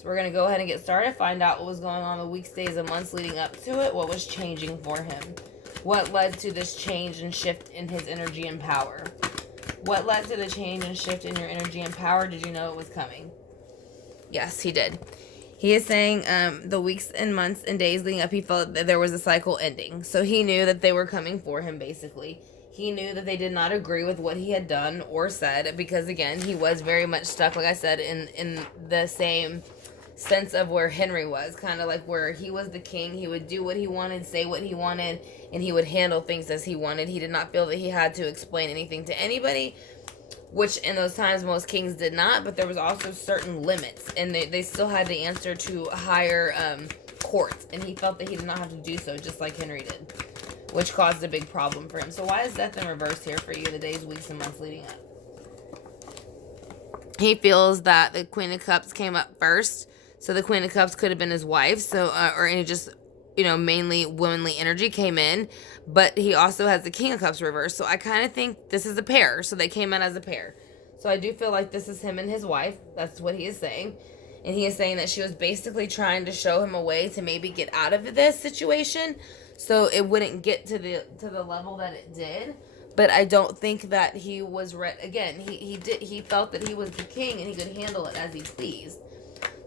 So we're going to go ahead and get started, find out what was going on the weeks, days, and months leading up to it, what was changing for him, what led to this change and shift in his energy and power. What led to the change and shift in your energy and power? Did you know it was coming? Yes, he did. He is saying the weeks and months and days leading up, he felt that there was a cycle ending. So he knew that they were coming for him, basically. He knew that they did not agree with what he had done or said because, again, he was very much stuck, like I said, in the same sense of where Henry was. Kind of like where he was the king. He would do what he wanted, say what he wanted, and he would handle things as he wanted. He did not feel that he had to explain anything to anybody, which in those times most kings did not, but there was also certain limits, and they still had to answer to higher courts, and he felt that he did not have to do so, just like Henry did, which caused a big problem for him. So why is death in reverse here for you the days, weeks, and months leading up? He feels that the Queen of Cups came up first, so the Queen of Cups could have been his wife, so or any just, you know, mainly womanly energy came in, but he also has the King of Cups reversed. So I kind of think this is a pair. So they came in as a pair. So I do feel like this is him and his wife. That's what he is saying. And he is saying that she was basically trying to show him a way to maybe get out of this situation so it wouldn't get to the level that it did. But I don't think that he was again, he felt that he was the king and he could handle it as he pleased.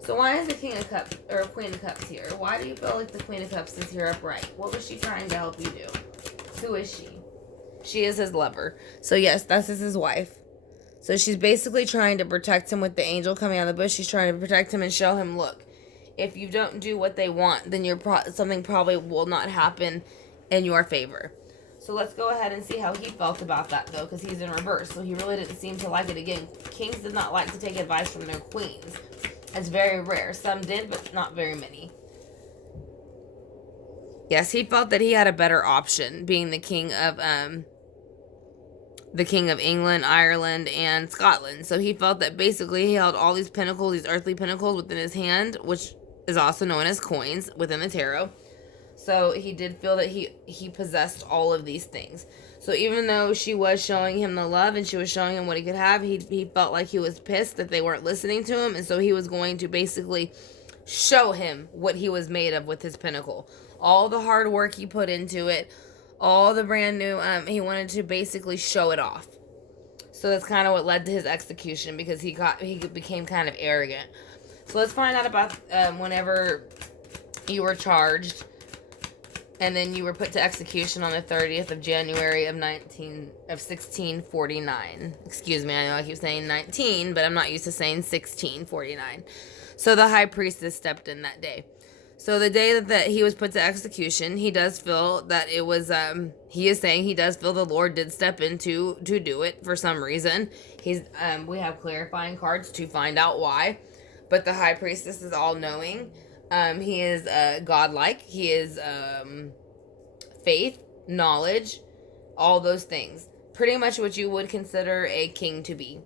So why is the King of Cups or Queen of Cups here? Why do you feel like the Queen of Cups is here upright? What was she trying to help you do? Who is she? She is his lover. So yes, this is his wife. So she's basically trying to protect him with the angel coming out of the bush. She's trying to protect him and show him, look, if you don't do what they want, then something probably will not happen in your favor. So let's go ahead and see how he felt about that, though, because he's in reverse. So he really didn't seem to like it. Again, kings did not like to take advice from their queens. It's very rare. Some did, but not very many. Yes, he felt that he had a better option, being the king of England, Ireland, and Scotland. So he felt that basically he held all these pinnacles, these earthly pinnacles within his hand, which is also known as coins within the tarot. So he did feel that he possessed all of these things. So even though she was showing him the love and she was showing him what he could have, he felt like he was pissed that they weren't listening to him. And so he was going to basically show him what he was made of with his pinnacle. All the hard work he put into it, all the brand new, he wanted to basically show it off. So that's kind of what led to his execution, because he became kind of arrogant. So let's find out about whenever you were charged. And then you were put to execution on the 30th of January of 1649. Excuse me, I know I keep saying 19, but I'm not used to saying 1649. So the high priestess stepped in that day. So the day that he was put to execution, he does feel that it was, he is saying he does feel the Lord did step in to do it for some reason. We have clarifying cards to find out why. But the high priestess is all-knowing. He is godlike. He is faith, knowledge, all those things. Pretty much what you would consider a king to be.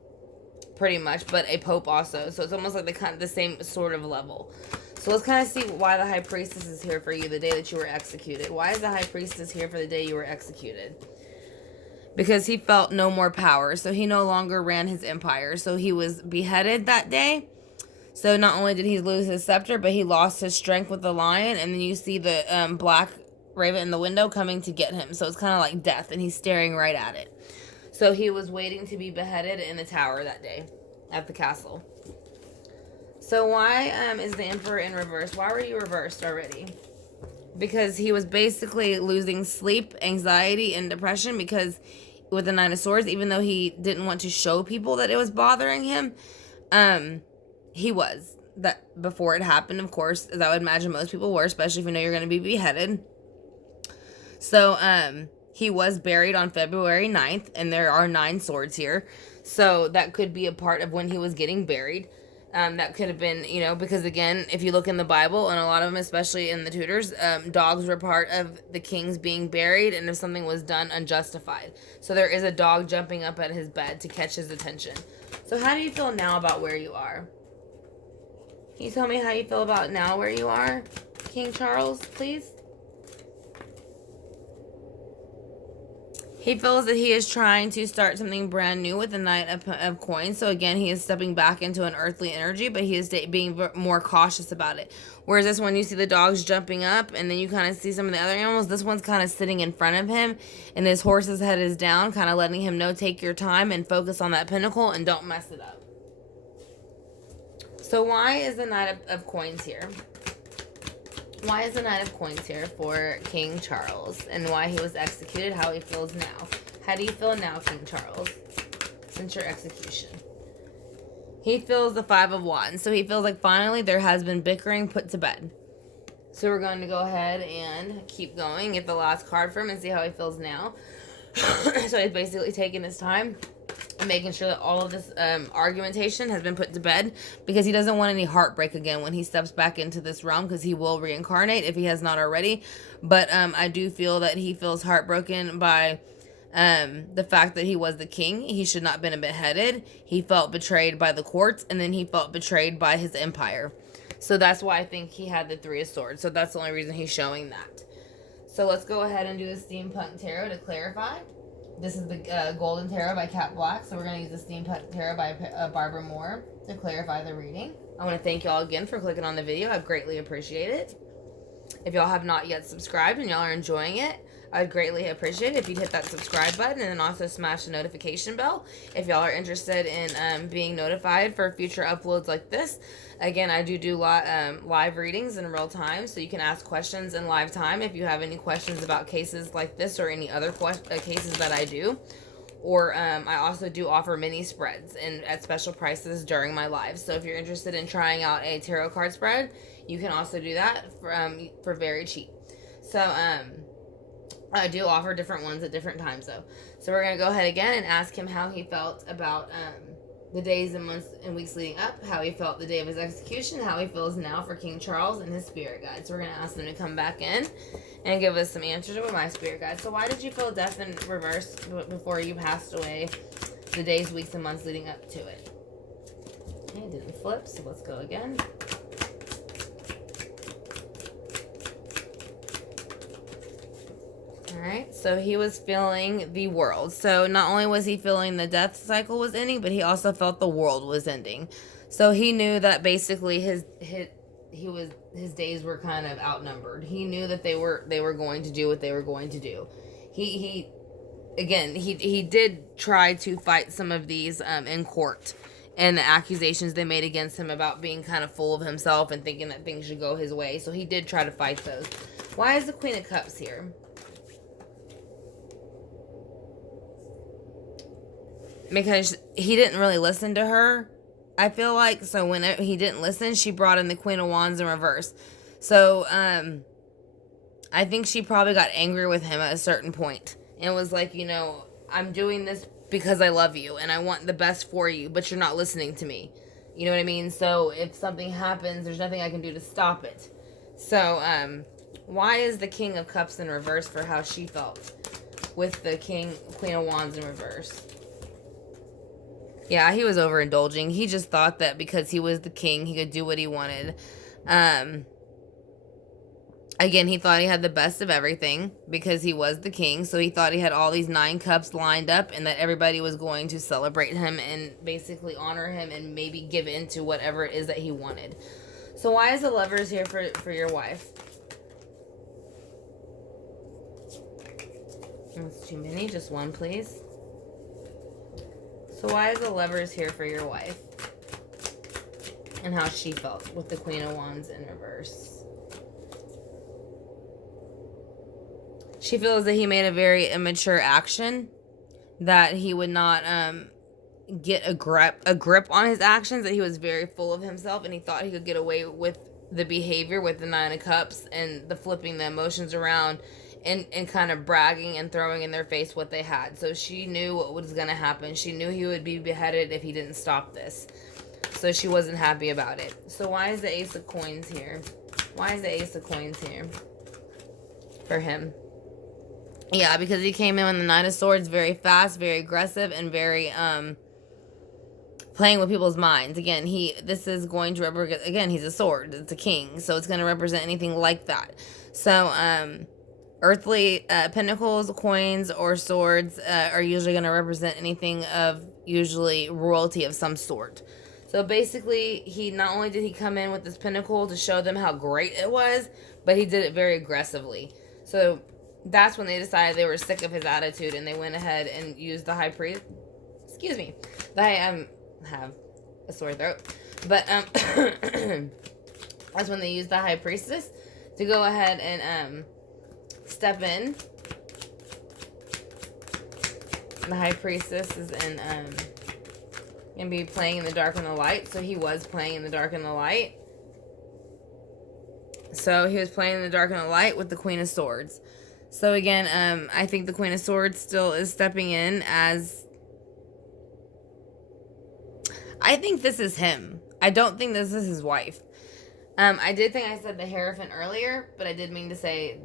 Pretty much, but a pope also. So it's almost like the same sort of level. So let's kind of see why the high priestess is here for you the day that you were executed. Why is the high priestess here for the day you were executed? Because he felt no more power. So he no longer ran his empire. So he was beheaded that day. So not only did he lose his scepter, but he lost his strength with the lion. And then you see the black raven in the window coming to get him. So it's kind of like death, and he's staring right at it. So he was waiting to be beheaded in the tower that day at the castle. So why is the emperor in reverse? Why were you reversed already? Because he was basically losing sleep, anxiety, and depression, because with the Nine of Swords, even though he didn't want to show people that it was bothering him, he was. That before it happened, of course, as I would imagine most people were, especially if you know you're going to be beheaded. So, he was buried on February 9th, and there are 9 swords here. So that could be a part of when he was getting buried. That could have been, you know, because again, if you look in the Bible, and a lot of them, especially in the Tudors, dogs were part of the kings being buried, and if something was done unjustified. So there is a dog jumping up at his bed to catch his attention. So how do you feel now about where you are? Can you tell me how you feel about now where you are, King Charles, please? He feels that he is trying to start something brand new with the Knight of Coins. So again, he is stepping back into an earthly energy, but he is being more cautious about it. Whereas this one, you see the dogs jumping up, and then you kind of see some of the other animals. This one's kind of sitting in front of him, and his horse's head is down, kind of letting him know, take your time and focus on that pinnacle and don't mess it up. So why is the Knight of Coins here? Why is the Knight of Coins here for King Charles, and why he was executed, how he feels now? How do you feel now, King Charles, since your execution? He feels the Five of Wands. So he feels like finally there has been bickering put to bed. So we're going to go ahead and keep going, get the last card for him, and see how he feels now. So he's basically taking his time and making sure that all of this argumentation has been put to bed, because he doesn't want any heartbreak again when he steps back into this realm, because he will reincarnate if he has not already. But I do feel that he feels heartbroken by the fact that he was the king. He should not have been beheaded. He felt betrayed by the courts, and then he felt betrayed by his empire. So that's why I think he had the Three of Swords. So that's the only reason he's showing that. So let's go ahead and do the Steampunk Tarot to clarify. This is the Golden Tarot by Cat Black. So we're going to use the Steampunk Tarot by Barbara Moore to clarify the reading. I want to thank y'all again for clicking on the video. I greatly appreciate it. If y'all have not yet subscribed and y'all are enjoying it, I'd greatly appreciate it if you'd hit that subscribe button, and then also smash the notification bell if y'all are interested in being notified for future uploads like this. Again, I do live readings in real time, so you can ask questions in live time if you have any questions about cases like this or any other cases that I do. Or I also do offer mini spreads and at special prices during my lives. So if you're interested in trying out a tarot card spread, you can also do that for very cheap. So I do offer different ones at different times, though. So we're going to go ahead again and ask him how he felt about the days and months and weeks leading up, how he felt the day of his execution, how he feels now for King Charles and his spirit guide. So we're going to ask them to come back in and give us some answers with my spirit guide. So why did you feel death in reverse before you passed away, the days, weeks, and months leading up to it? Okay, it didn't flip, so let's go again. Alright, so he was feeling the world. So not only was he feeling the death cycle was ending, but he also felt the world was ending. So he knew that basically his days were kind of outnumbered. He knew that they were going to do what they were going to do. He did try to fight some of these in court, and the accusations they made against him about being kind of full of himself and thinking that things should go his way. So he did try to fight those. Why is the Queen of Cups here? Because he didn't really listen to her, I feel like. So when he didn't listen, she brought in the Queen of Wands in reverse. So I think she probably got angry with him at a certain point and was like, you know, I'm doing this because I love you and I want the best for you, but you're not listening to me. You know what I mean? So if something happens, there's nothing I can do to stop it. So why is the King of Cups in reverse for how she felt with the Queen of Wands in reverse? Yeah, he was overindulging. He just thought that because he was the king, he could do what he wanted. Again, he thought he had the best of everything because he was the king. So he thought he had all these 9 cups lined up and that everybody was going to celebrate him and basically honor him and maybe give in to whatever it is that he wanted. So why is the Lovers here for your wife? That's too many. Just one, please. So why is the Lovers here for your wife? And how she felt with the Queen of Wands in reverse. She feels that he made a very immature action. That he would not get a grip on his actions. That he was very full of himself. And he thought he could get away with the behavior with the 9 of Cups. And the flipping the emotions around. And kind of bragging and throwing in their face what they had. So she knew what was going to happen. She knew he would be beheaded if he didn't stop this. So she wasn't happy about it. So why is the Ace of Coins here? Why is the Ace of Coins here for him? Yeah, because he came in with the 9 of Swords very fast, very aggressive, and very playing with people's minds. Again, this is going to represent, again, he's a sword. It's a king. So it's going to represent anything like that. So Earthly pinnacles, coins, or swords are usually going to represent anything of usually royalty of some sort. So basically, he not only did he come in with this pinnacle to show them how great it was, but he did it very aggressively. So that's when they decided they were sick of his attitude, and they went ahead and used the high priest. Excuse me, I have a sore throat, but that's when they used the high priestess to go ahead and step in. The high priestess is in gonna be playing in the dark and the light. So he was playing in the dark and the light. So he was playing in the dark and the light with the Queen of Swords. So again, I think the Queen of Swords still is stepping in as... I think this is him. I don't think this is his wife. I did think I said the Hierophant earlier, but I did mean to say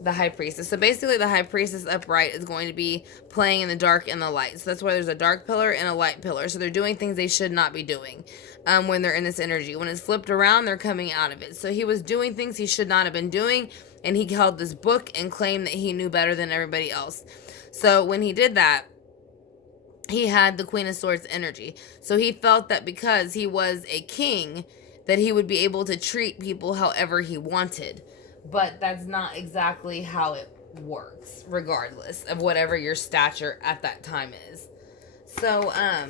the High Priestess. So basically the High Priestess upright is going to be playing in the dark and the light. So that's why there's a dark pillar and a light pillar. So they're doing things they should not be doing when they're in this energy. When it's flipped around, they're coming out of it. So he was doing things he should not have been doing, and he held this book and claimed that he knew better than everybody else. So when he did that, he had the Queen of Swords energy. So he felt that because he was a king, that he would be able to treat people however he wanted. But that's not exactly how it works, regardless of whatever your stature at that time is. So, yeah,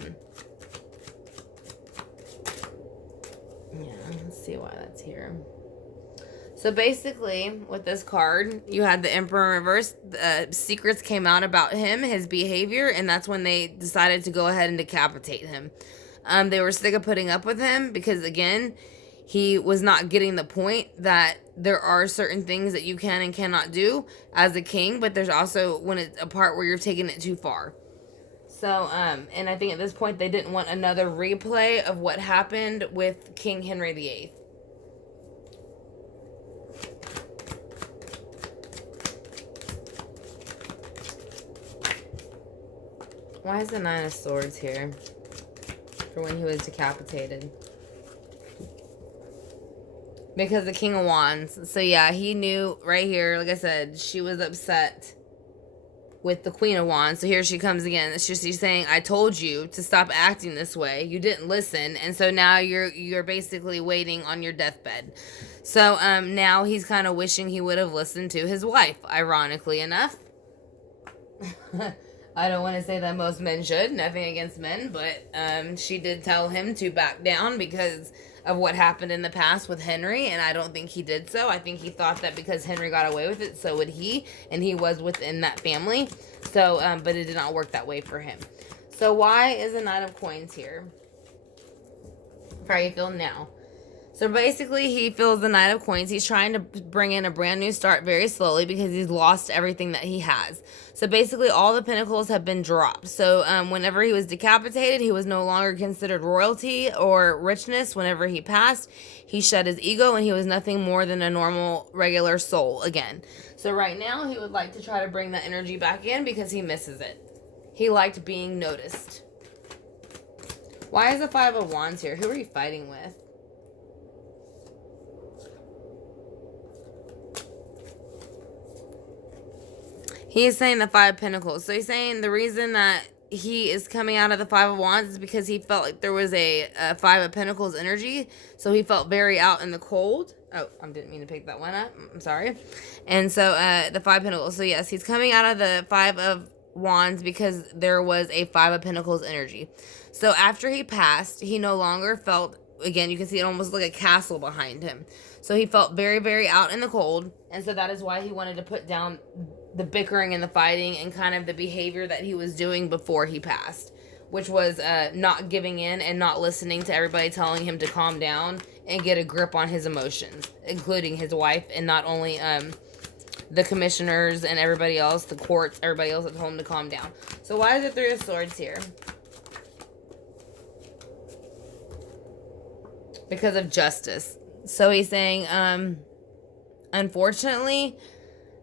let's see why that's here. So basically, with this card, you had the Emperor in reverse. Secrets came out about him, his behavior, and that's when they decided to go ahead and decapitate him. They were sick of putting up with him because, again, he was not getting the point that there are certain things that you can and cannot do as a king, but there's also when it's a part where you're taking it too far. So, and I think at this point they didn't want another replay of what happened with King Henry VIII. Why is the Nine of Swords here? For when he was decapitated. Because the King of Wands. So yeah, he knew right here, like I said, she was upset with the Queen of Wands. So here she comes again. She's saying, I told you to stop acting this way. You didn't listen. And so now you're basically waiting on your deathbed. So now he's kind of wishing he would have listened to his wife, ironically enough. I don't want to say that most men should, nothing against men, but she did tell him to back down because of what happened in the past with Henry, and I don't think he did so. I think he thought that because Henry got away with it, so would he, and he was within that family. So, but it did not work that way for him. So why is the Knight of Coins here? How are you feeling now? So basically, he feels the Knight of Coins. He's trying to bring in a brand new start very slowly because he's lost everything that he has. So basically, all the pinnacles have been dropped. So whenever he was decapitated, he was no longer considered royalty or richness. Whenever he passed, he shed his ego and he was nothing more than a normal, regular soul again. So right now, he would like to try to bring that energy back in because he misses it. He liked being noticed. Why is the Five of Wands here? Who are you fighting with? He is saying the Five of Pentacles. So he's saying the reason that he is coming out of the Five of Wands is because he felt like there was a Five of Pentacles energy. So he felt very out in the cold. Oh, I didn't mean to pick that one up. I'm sorry. And so the Five of Pentacles. So yes, he's coming out of the Five of Wands because there was a Five of Pentacles energy. So after he passed, he no longer felt, again, you can see it almost like a castle behind him. So he felt very, very out in the cold. And so that is why he wanted to put down the bickering and the fighting and kind of the behavior that he was doing before he passed, which was not giving in and not listening to everybody telling him to calm down and get a grip on his emotions, including his wife and not only the commissioners and everybody else, the courts, everybody else that told him to calm down. So why is it Three of Swords here? Because of justice. So he's saying, unfortunately,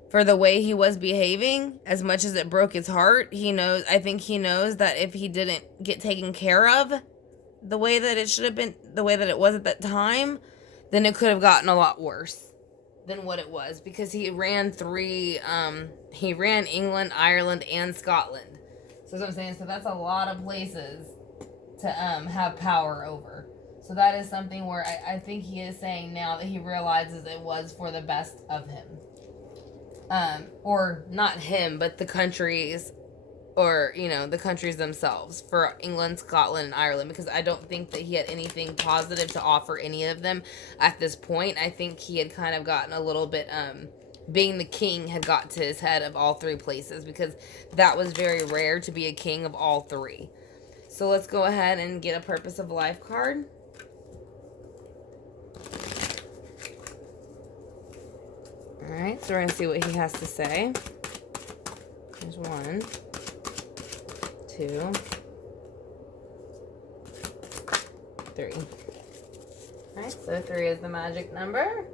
for the way he was behaving, as much as it broke his heart, I think he knows that if he didn't get taken care of the way that it should have been, the way that it was at that time, then it could have gotten a lot worse than what it was, because he ran he ran England, Ireland, and Scotland. So that's what I'm saying. So that's a lot of places to have power over. So that is something where I think he is saying now that he realizes it was for the best of him. Or not him, but the countries, or, the countries themselves, for England, Scotland, and Ireland, because I don't think that he had anything positive to offer any of them at this point. I think he had kind of gotten a little bit, being the king had got to his head of all three places, because that was very rare to be a king of all three. So let's go ahead and get a purpose of life card. Alright, so we're going to see what he has to say. There's 1, 2, 3. Alright, so 3 is the magic number.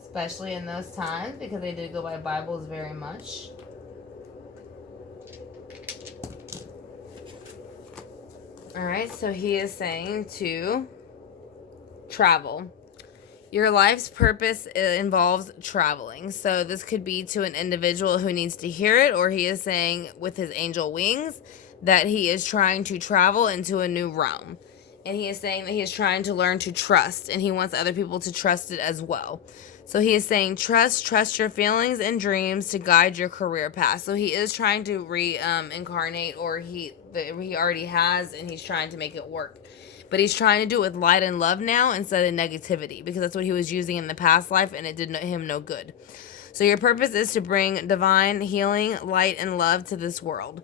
Especially in those times, because they did go by Bibles very much. Alright, so he is saying to travel. Your life's purpose involves traveling. So this could be to an individual who needs to hear it, or he is saying with his angel wings that he is trying to travel into a new realm. And he is saying that he is trying to learn to trust, and he wants other people to trust it as well. So he is saying trust your feelings and dreams to guide your career path. So he is trying to reincarnate, or he already has, and he's trying to make it work. But he's trying to do it with light and love now instead of negativity, because that's what he was using in the past life, and it did him no good. So your purpose is to bring divine healing, light, and love to this world.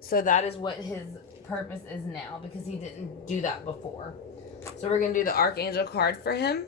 So that is what his purpose is now, because he didn't do that before. So we're going to do the Archangel card for him.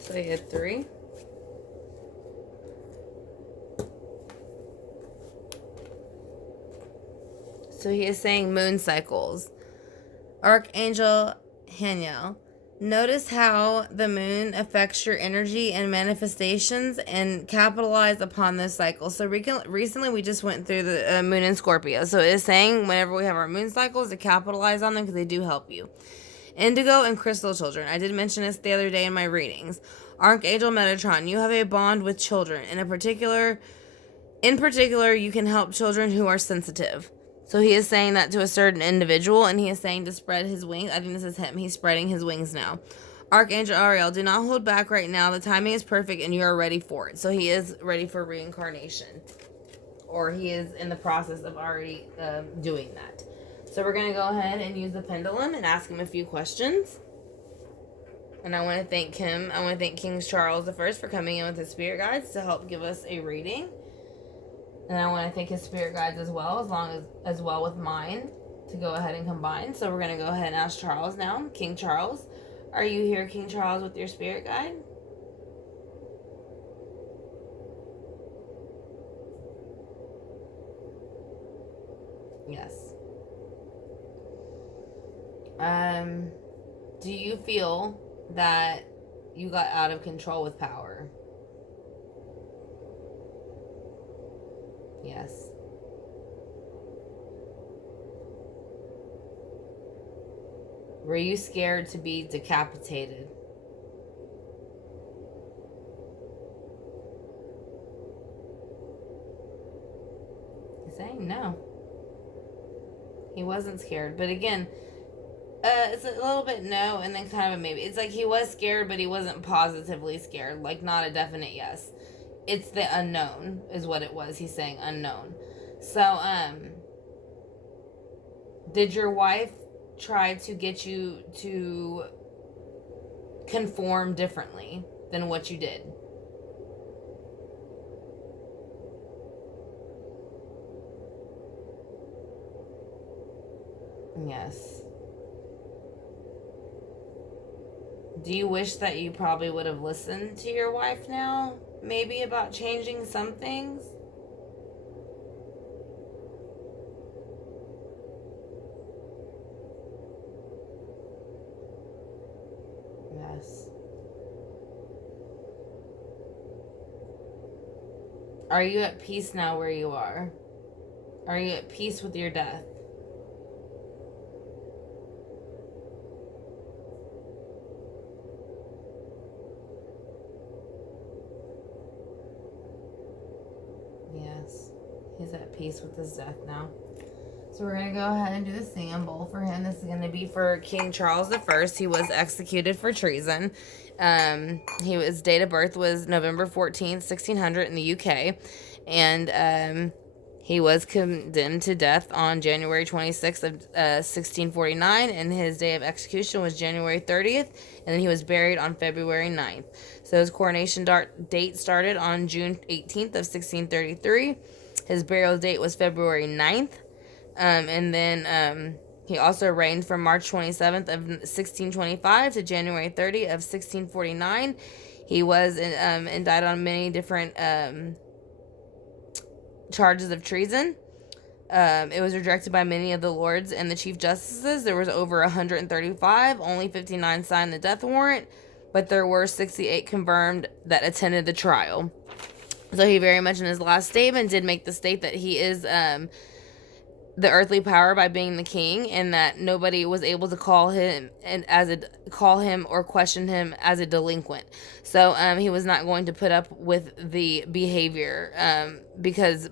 So he had 3. So he is saying moon cycles. Archangel Haniel. Notice how the moon affects your energy and manifestations, and capitalize upon this cycle. So recently we just went through the moon in Scorpio. So it is saying whenever we have our moon cycles to capitalize on them, because they do help you. Indigo and crystal children. I did mention this the other day in my readings. Archangel Metatron. You have a bond with children. In particular, you can help children who are sensitive. So he is saying that to a certain individual, and he is saying to spread his wings. I think this is him. He's spreading his wings now. Archangel Ariel. Do not hold back right now. The timing is perfect, and you are ready for it. So he is ready for reincarnation. Or he is in the process of already doing that. So we're going to go ahead and use the pendulum and ask him a few questions. And I want to thank him. I want to thank King Charles I for coming in with his spirit guides to help give us a reading. And I want to thank his spirit guides as well, as well with mine, to go ahead and combine. So we're going to go ahead and ask Charles now. King Charles, are you here, King Charles, with your spirit guide? Yes. Do you feel that you got out of control with power? Yes. Were you scared to be decapitated? He's saying no. He wasn't scared. But again, it's a little bit no, and then kind of a maybe. It's like he was scared, but he wasn't positively scared. Like, not a definite yes. It's the unknown is what it was. He's saying unknown. So, did your wife try to get you to conform differently than what you did? Yes. Do you wish that you probably would have listened to your wife now? Maybe about changing some things? Yes. Are you at peace now where you are? Are you at peace with your death? Yes. He's at peace with his death now. So we're going to go ahead and do the singing bowl for him. This is going to be for King Charles I. He was executed for treason. His date of birth was November 14th, 1600 in the UK. And he was condemned to death on January 26th of 1649. And his day of execution was January 30th. And then he was buried on February 9th. So his coronation date started on June 18th of 1633. His burial date was February 9th. And then he also reigned from March 27th of 1625 to January 30th of 1649. He was indicted on many different charges of treason. It was rejected by many of the lords and the chief justices. There was over 135. Only 59 signed the death warrant, but there were 68 confirmed that attended the trial. So he very much in his last statement did make the state that he is the earthly power by being the king, and that nobody was able to call him or question him as a delinquent. So he was not going to put up with the behavior because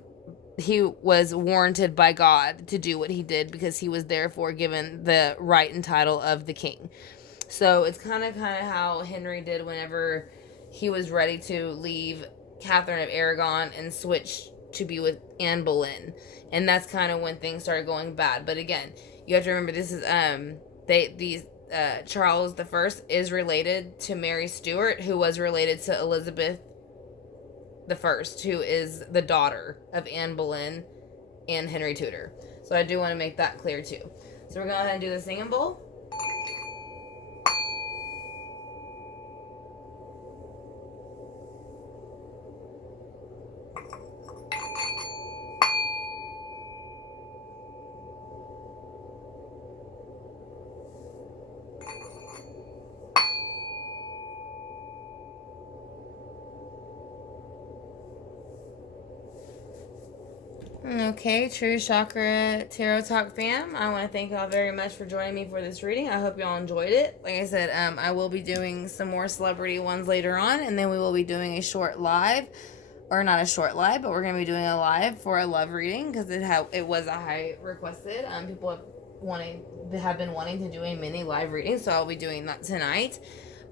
he was warranted by God to do what he did, because he was therefore given the right and title of the king. So it's kind of how Henry did whenever he was ready to leave Catherine of Aragon and switch to be with Anne Boleyn. And that's kind of when things started going bad. But again, you have to remember, this is Charles I is related to Mary Stuart, who was related to Elizabeth I, who is the daughter of Anne Boleyn and Henry Tudor. So I do want to make that clear too. So we're going to go ahead and do the singing bowl. Okay, True Chakra Tarot Talk fam, I want to thank y'all very much for joining me for this reading. I hope y'all enjoyed it. Like I said, I will be doing some more celebrity ones later on, and then we will be doing a short live, or not a short live, but we're going to be doing a live for a love reading, because it was a high requested. People have been wanting to do a mini live reading, so I'll be doing that tonight.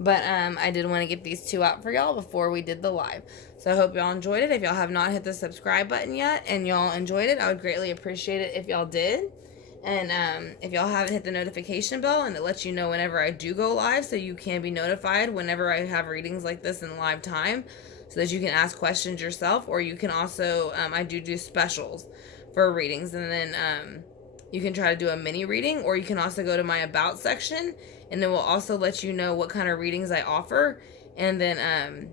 But I did want to get these two out for y'all before we did the live. So I hope y'all enjoyed it. If y'all have not hit the subscribe button yet and y'all enjoyed it, I would greatly appreciate it if y'all did. And if y'all haven't hit the notification bell, and it lets you know whenever I do go live, so you can be notified whenever I have readings like this in live time, so that you can ask questions yourself. Or you can also, I do specials for readings, and then you can try to do a mini reading, or you can also go to my about section, and it will also let you know what kind of readings I offer, and then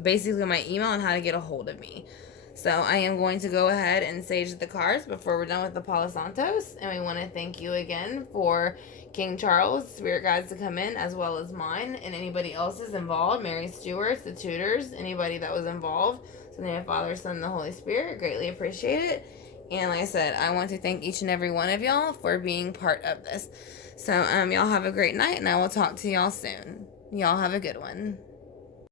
basically my email and how to get a hold of me. So I am going to go ahead and sage the cards before we're done with the Palo Santos, and we want to thank you again for King Charles, spirit guides to come in, as well as mine, and anybody else's involved, Mary Stuart, the Tudors, anybody that was involved. So in the name of Father, Son, and the Holy Spirit, greatly appreciate it. And like I said, I want to thank each and every one of y'all for being part of this. So y'all have a great night, and I will talk to y'all soon. Y'all have a good one.